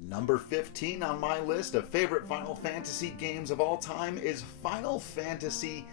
Number 15 on my list of favorite Final Fantasy games of all time is Final Fantasy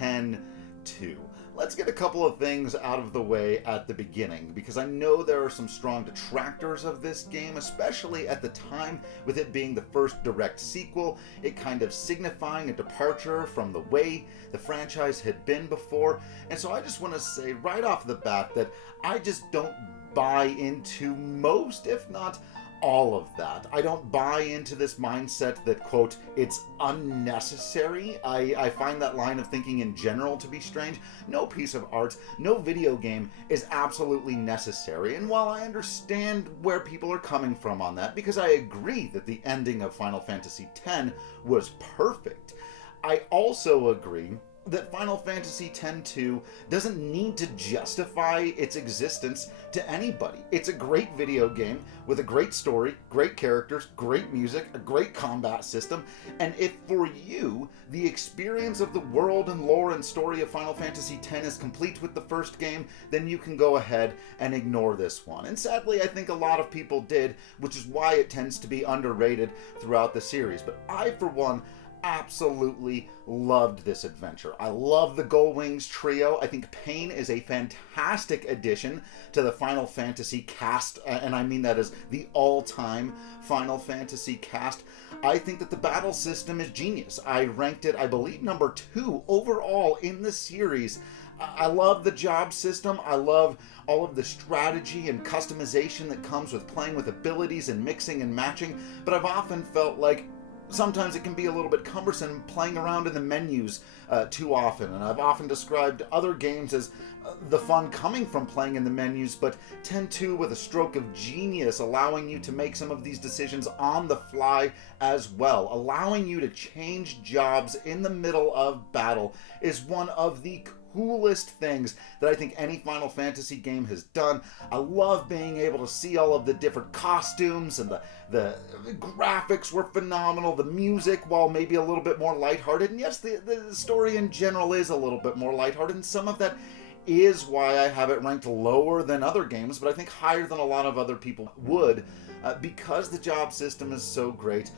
X-2. Let's get a couple of things out of the way at the beginning, because I know there are some strong detractors of this game, especially at the time, with it being the first direct sequel, it kind of signifying a departure from the way the franchise had been before. And so I just want to say right off the bat that I just don't buy into most, if not all of that. I don't buy into this mindset that, quote, it's unnecessary. I find that line of thinking in general to be strange. No piece of art, no video game is absolutely necessary. And while I understand where people are coming from on that, because I agree that the ending of Final Fantasy X was perfect, I also agree that Final Fantasy X-2 doesn't need to justify its existence to anybody. It's a great video game with a great story, great characters, great music, a great combat system, and if for you, the experience of the world and lore and story of Final Fantasy X is complete with the first game, then you can go ahead and ignore this one. And sadly, I think a lot of people did, which is why it tends to be underrated throughout the series. But I, for one, absolutely loved this adventure. I love the Gull Wings trio. I think Pain is a fantastic addition to the Final Fantasy cast, and I mean that as the all-time Final Fantasy cast. I think that the battle system is genius. I ranked it, I believe, number 2 overall in the series. I love the job system. I love all of the strategy and customization that comes with playing with abilities and mixing and matching, but I've often felt like sometimes it can be a little bit cumbersome playing around in the menus too often, and I've often described other games as the fun coming from playing in the menus, but X-2 with a stroke of genius allowing you to make some of these decisions on the fly as well, allowing you to change jobs in the middle of battle is one of the coolest things that I think any Final Fantasy game has done. I love being able to see all of the different costumes, and the graphics were phenomenal. The music, while maybe a little bit more lighthearted, and yes, the story in general is a little bit more lighthearted, and some of that is why I have it ranked lower than other games, but I think higher than a lot of other people would, because the job system is so great,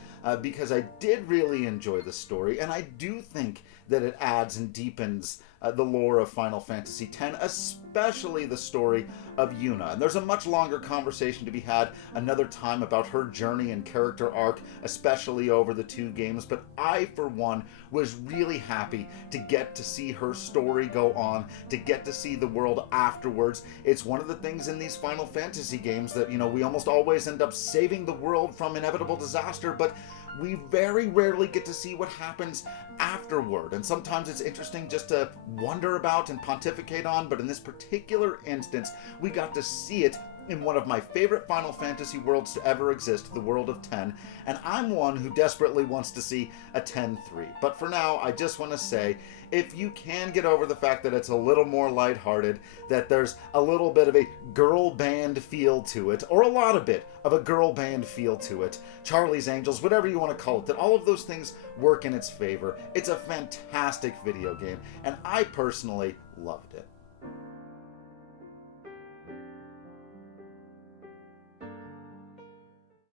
because I did really enjoy the story, and I do think that it adds and deepens the lore of Final Fantasy X, especially the story of Yuna. And there's a much longer conversation to be had another time about her journey and character arc, especially over the 2 games, but I, for one, was really happy to get to see her story go on, to get to see the world afterwards. It's one of the things in these Final Fantasy games that, we almost always end up saving the world from inevitable disaster, but we very rarely get to see what happens afterward. And sometimes it's interesting just to wonder about and pontificate on, but in this particular instance, we got to see it in one of my favorite Final Fantasy worlds to ever exist, the world of X, and I'm one who desperately wants to see a X-3. But for now, I just want to say, if you can get over the fact that it's a little more lighthearted, that there's a little bit of a girl band feel to it, or a lot of bit of a girl band feel to it, Charlie's Angels, whatever you want to call it, that all of those things work in its favor. It's a fantastic video game, and I personally loved it.